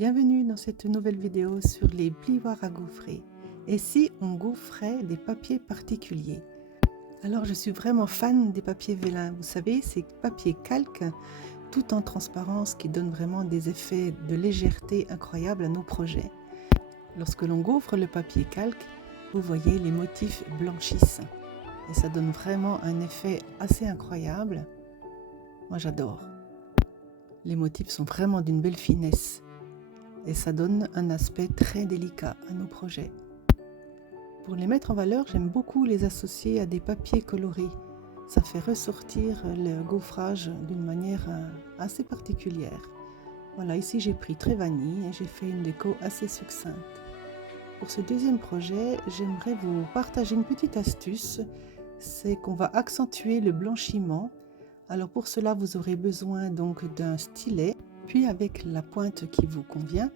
Bienvenue dans cette nouvelle vidéo sur les plioirs à gaufrer. Et si on gaufrait des papiers particuliers? Alors je suis vraiment fan des papiers vélin. Vous savez, ces papiers calques tout en transparence qui donnent vraiment des effets de légèreté incroyables à nos projets. Lorsque l'on gaufre le papier calque, vous voyez, les motifs blanchissent. Et ça donne vraiment un effet assez incroyable. Moi j'adore. Les motifs sont vraiment d'une belle finesse. Et ça donne un aspect très délicat à nos projets. Pour les mettre en valeur, j'aime beaucoup les associer à des papiers colorés. Ça fait ressortir le gaufrage d'une manière assez particulière. Voilà, ici j'ai pris très vanille et j'ai fait une déco assez succincte. Pour ce deuxième projet, j'aimerais vous partager une petite astuce. C'est qu'on va accentuer le blanchiment. Alors pour cela, vous aurez besoin donc d'un stylet. Puis avec la pointe qui vous convient,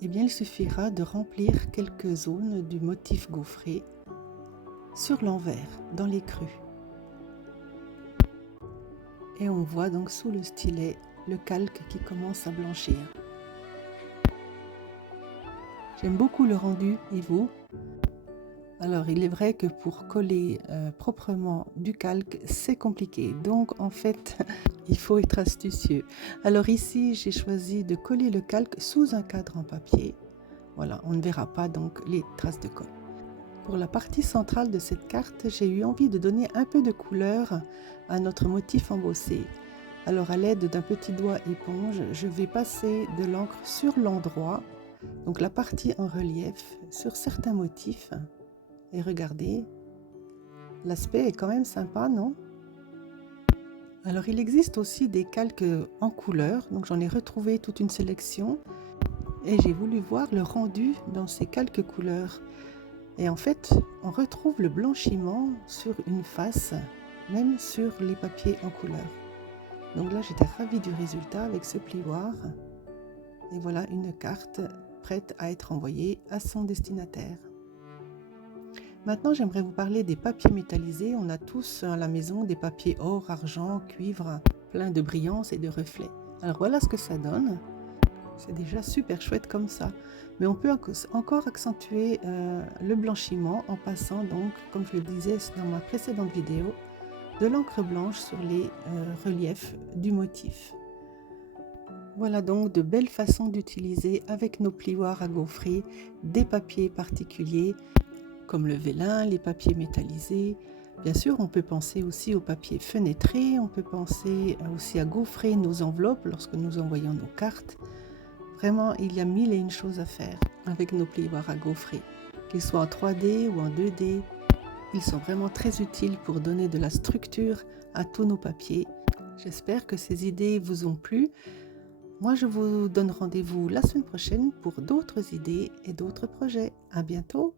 eh bien, il suffira de remplir quelques zones du motif gaufré sur l'envers, dans les creux. Et on voit donc sous le stylet le calque qui commence à blanchir. J'aime beaucoup le rendu, et vous? Alors, il est vrai que pour coller proprement du calque, c'est compliqué. Donc, en fait, il faut être astucieux. Alors ici, j'ai choisi de coller le calque sous un cadre en papier. Voilà, on ne verra pas donc les traces de colle. Pour la partie centrale de cette carte, j'ai eu envie de donner un peu de couleur à notre motif embossé. Alors, à l'aide d'un petit doigt éponge, je vais passer de l'encre sur l'endroit, donc la partie en relief, sur certains motifs. Et regardez, l'aspect est quand même sympa, non? Alors il existe aussi des calques en couleur, donc j'en ai retrouvé toute une sélection et j'ai voulu voir le rendu dans ces calques couleurs. Et en fait, on retrouve le blanchiment sur une face, même sur les papiers en couleur. Donc là, j'étais ravie du résultat avec ce plioir. Et voilà une carte prête à être envoyée à son destinataire. Maintenant, j'aimerais vous parler des papiers métallisés. On a tous à la maison des papiers or, argent, cuivre, plein de brillance et de reflets. Alors voilà ce que ça donne. C'est déjà super chouette comme ça. Mais on peut encore accentuer le blanchiment en passant donc, comme je le disais dans ma précédente vidéo, de l'encre blanche sur les reliefs du motif. Voilà donc de belles façons d'utiliser avec nos plioirs à gaufrer des papiers particuliers, comme le vélin, les papiers métallisés. Bien sûr, on peut penser aussi aux papiers fenêtrés, on peut penser aussi à gaufrer nos enveloppes lorsque nous envoyons nos cartes. Vraiment, il y a mille et une choses à faire avec nos plioirs à gaufrer. Qu'ils soient en 3D ou en 2D, ils sont vraiment très utiles pour donner de la structure à tous nos papiers. J'espère que ces idées vous ont plu. Moi, je vous donne rendez-vous la semaine prochaine pour d'autres idées et d'autres projets. À bientôt!